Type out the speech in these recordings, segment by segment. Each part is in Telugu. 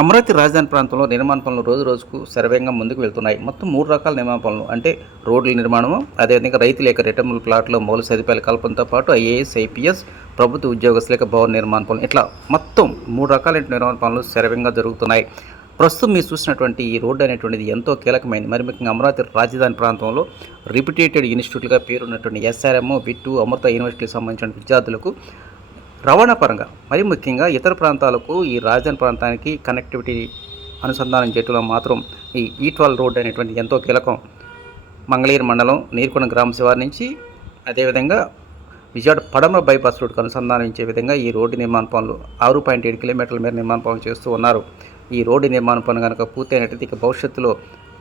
అమరావతి రాజధాని ప్రాంతంలో నిర్మాణ పనులు రోజు రోజుకు శరవేగంగా ముందుకు వెళ్తున్నాయి. మొత్తం 3 రకాల నిర్మాణ పనులు అంటే రోడ్ల నిర్మాణము, అదేవిధంగా రైతుల యొక్క రిటర్నబుల్ ప్లాట్లో మౌలిక సదుపాయాల కల్పనతో పాటు ఐఏఎస్, ఐపీఎస్, ప్రభుత్వ ఉద్యోగస్తుల యొక్క భవన నిర్మాణ పనులు ఇట్లా మొత్తం 3 రకాలైన నిర్మాణ పనులు శరవేగంగా జరుగుతున్నాయి. ప్రస్తుతం మీరు చూసినటువంటి ఈ రోడ్డు అనేటువంటిది ఎంతో కీలకమైనది. మరి ముఖ్యంగా అమరావతి రాజధాని ప్రాంతంలో రిప్యూటెడ్ ఇన్స్టిట్యూట్గా పేరున్నటువంటి ఎస్ఆర్ఎం, విట్టు, అమృత యూనివర్సిటీకి సంబంధించిన విద్యార్థులకు రవాణా పరంగా మరి ముఖ్యంగా ఇతర ప్రాంతాలకు ఈ రాజధాని ప్రాంతానికి కనెక్టివిటీ అనుసంధానం చేయడంలో మాత్రం ఈ E12 రోడ్ అనేటువంటి ఎంతో కీలకం. మంగళగిరి మండలం నీరుకొండ గ్రామ శివారు నుంచి అదేవిధంగా విజయవాడ పడమర బైపాస్ రోడ్డుకు అనుసంధానించే విధంగా ఈ రోడ్డు నిర్మాణ పనులు 6.7 కిలోమీటర్ల మేర నిర్మాణ పనులు చేస్తూ ఉన్నారు. ఈ రోడ్డు నిర్మాణ పనులు కనుక పూర్తయినట్లయితే ఇక భవిష్యత్తులో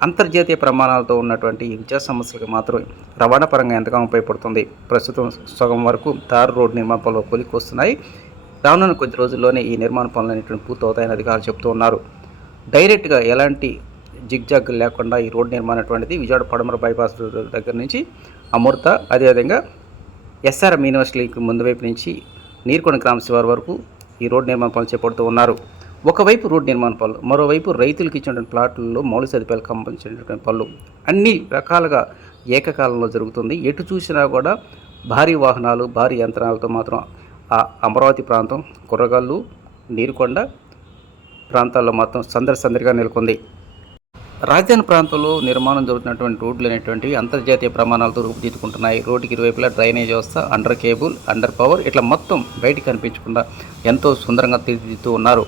అంతర్జాతీయ ప్రమాణాలతో ఉన్నటువంటి విద్యా సంస్థలకు మాత్రం రవాణా పరంగా ఎంతగానో ఉపయోగపడుతుంది. ప్రస్తుతం సగం వరకు తారు రోడ్డు నిర్మాణ పనులు కొలికి వస్తున్నాయి. రానున్న కొద్ది రోజుల్లోనే ఈ నిర్మాణ పనులు అనేటువంటి పూర్తవుతాయని అధికారులు చెబుతూ ఉన్నారు. డైరెక్ట్గా ఎలాంటి జిగ్జాగ్ లేకుండా ఈ రోడ్డు నిర్మాణం అటువంటిది విజయవాడ పడమర బైపాస్ దగ్గర నుంచి అమృత, అదేవిధంగా ఎస్ఆర్ఎం యూనివర్సిటీకి ముందు వైపు నుంచి నీరుకొండ గ్రామ శివారు వరకు ఈ రోడ్డు నిర్మాణ పనులు చేపడుతూ ఉన్నారు. ఒకవైపు రోడ్డు నిర్మాణ పనులు, మరోవైపు రైతులకు ఇచ్చినటువంటి ప్లాట్లలో మౌలిక సదుపాయాలు సంబంధించినటువంటి పనులు అన్ని రకాలుగా ఏకకాలంలో జరుగుతుంది. ఎటు చూసినా కూడా భారీ వాహనాలు, భారీ యంత్రాలతో మాత్రం ఆ అమరావతి ప్రాంతం, కుర్రగల్లు, నీరుకొండ ప్రాంతాల్లో మాత్రం సందడిగా నెలకొంది. రాజధాని ప్రాంతంలో నిర్మాణం జరుగుతున్నటువంటి రోడ్లు అనేటువంటివి అంతర్జాతీయ ప్రమాణాలతో రూపుదిద్దుకుంటున్నాయి. రోడ్డుకి ఇరువైపులా డ్రైనేజ్ వ్యవస్థ, అండర్ కేబుల్, అండర్ పవర్ ఇట్లా మొత్తం బయటికి కనిపించకుండా ఎంతో సుందరంగా తీర్చిదిద్దుతూ ఉన్నారు.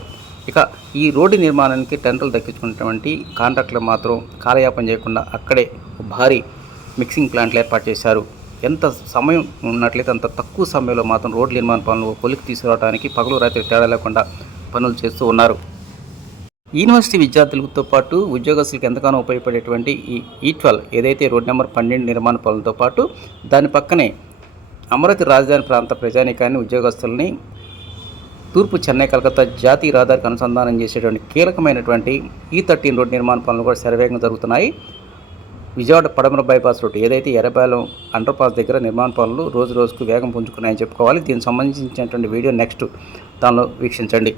ఇక ఈ రోడ్డు నిర్మాణానికి టెండర్లు దక్కించుకున్నటువంటి కాంట్రాక్టులు మాత్రం కాలయాపన చేయకుండా అక్కడే భారీ మిక్సింగ్ ప్లాంట్లు ఏర్పాటు చేశారు. ఎంత సమయం ఉన్నట్లయితే అంత తక్కువ సమయంలో మాత్రం రోడ్డు నిర్మాణ పనులు కొలికి తీసుకురావడానికి పగలు రాత్రి తేడా లేకుండా పనులు చేస్తూ ఉన్నారు. యూనివర్సిటీ విద్యార్థులతో పాటు ఉద్యోగస్తులకు ఎంతగానో ఉపయోగపడేటువంటి ఈ E12 ఏదైతే రోడ్ నెంబర్ 12 నిర్మాణ పనులతో పాటు దాని పక్కనే అమరావతి రాజధాని ప్రాంత ప్రజానీకాన్ని, ఉద్యోగస్తుల్ని తూర్పు చెన్నై కలకత్తా జాతీయ రహదారికి అనుసంధానం చేసేటువంటి కీలకమైనటువంటి E13 రోడ్ నిర్మాణ పనులు కూడా శరవేగంగా జరుగుతున్నాయి. విజయవాడ పడమర బైపాస్ రోడ్ ఏదైతే ఎర్రబాలెం అండర్ పాస్ దగ్గర నిర్మాణ పనులు రోజు రోజుకు వేగం పుంజుకున్నాయని చెప్పుకోవాలి. దీనికి సంబంధించినటువంటి వీడియో నెక్స్ట్ దానిలో వీక్షించండి.